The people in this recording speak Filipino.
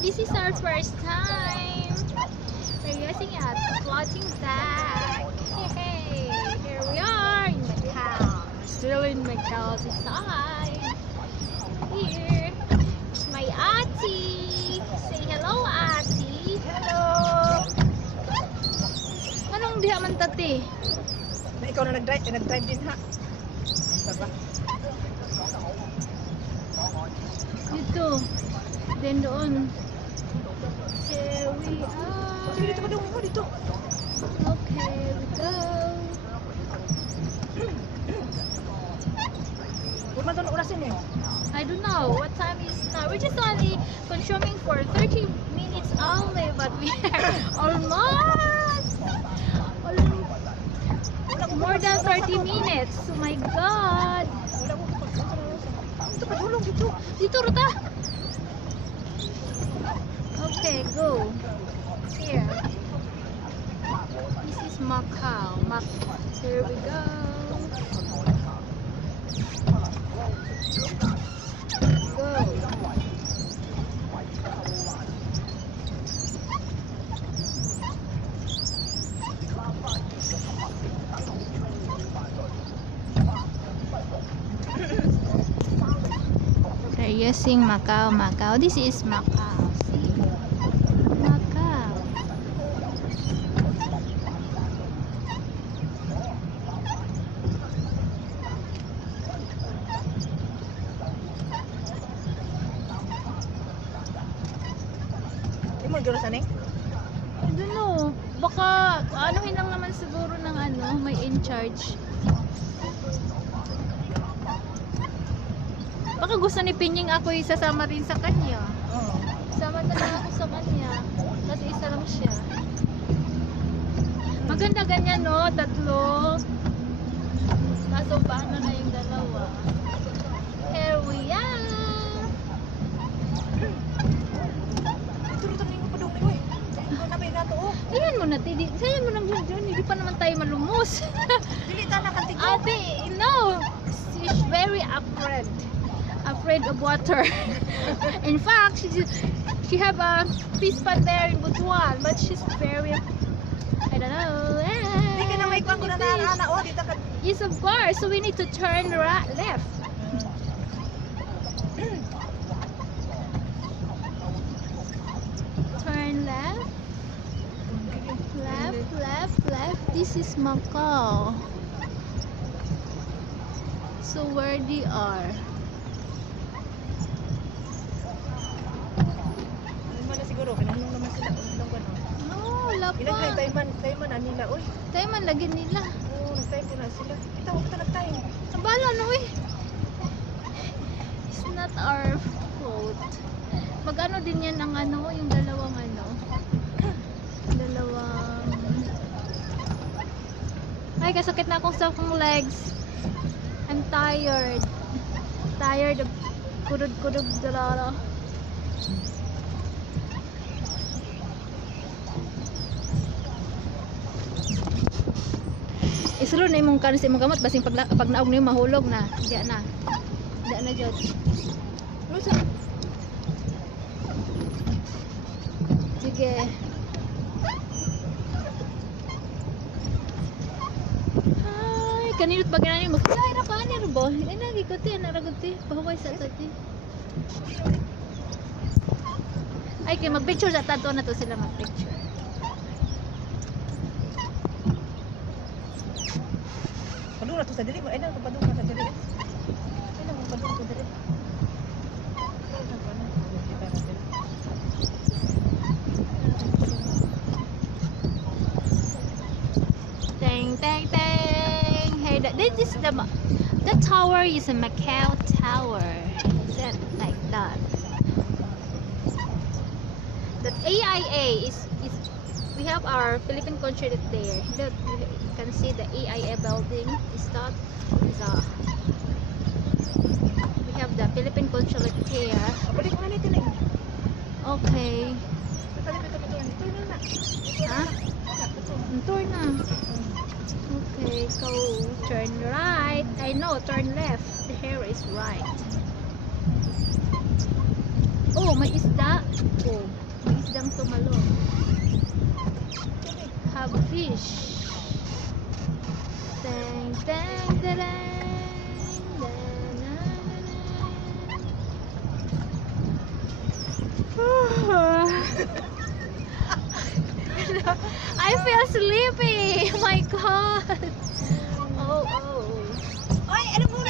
this is our first time. We're using a floating bag. Hey, here we are in Macau. We're still in Macau's side. Here is my ate. Say hello, ate. Hello! Anong diha man tati? Na ikaw na nag-drive din ha? Saba? Dito. Then doon. Here we are. Sige, dito ka daw mo dito. Okay, we go. Huwag man ito na orasin eh. I don't know what time is now. We're just only consuming for 30 minutes only, but we are almost more than 30 minutes. Oh my god. Wala mo dito pa dulong dito. Dito Ruta. Okay, go. Here. This is Macau. Here we go. Go. They're using Macau. This is Macau. See? Macau. Imo gurasan eh? I don't know. Baka anuhin lang naman siguro ng may in charge. Baka gusto ni Pinying ako isasama rin sa kanya. Oo. Sama na lang ako sa kanya. Kasi isa lang siya. Maganda ganyan, no? Tatlo. Kaso paano na yung dalawa? Here we are. Ito na yung padung ni ko eh. Ito na may nato oh. Ayan mo na, sayan mo nang dyan. Hindi pa naman tayo malumos. Dili ta na kantig ko. Ate, no. She's very afraid of water. In fact, she have a fish pond there in Butuan, but she's very, I don't know. Di ka na may kwang ko na naana oh. Dito ka. Yes, of course. So we need to turn left. Turn left. Left. This is Macau. So where they are? Ano na siguro kanang naman sila unang gano. No, Ilang lapa. tayo man anila oy. Tayo man lagi nila. Oo, nagtay ko na sila. Kita ko nagtay. Nabala no eh. It's not our fault. Mag-ano din yan ang yung dalawang ay, kasakit na akong sa akong legs. I'm tired. Tired of kudod dalala. Islo na imong kanis imong gamot basing pag naog niyo mahulog na. Diya na. Diya na jud. Sige. Ay, kanilot ba ganani mo? Ay, ra pa ni ro. Ay nagikuti na raguti. Pahuway sa tati. Ay, kay mag-picture sa tato na to sila mag-picture. Padung na to sa diri. Ay na padung na sa diri. Ay na padung sa diri. Tang. Hey, this is the tower is a Macau tower. Is it like that? That AIA is we have our Philippine consulate there. Look, you can see the AIA building. Is that we have the Philippine consulate here. Balik mo na nito na. Okay. Ito na. Ha? Tour na. Okay, go turn right. I know, turn left. The hair is right. Oh, may isda. Oh, may isdang tumalon. Have fish. Dang, dang, dang, I feel sleepy. Oh my god. Oh, oh. Ay, ano mo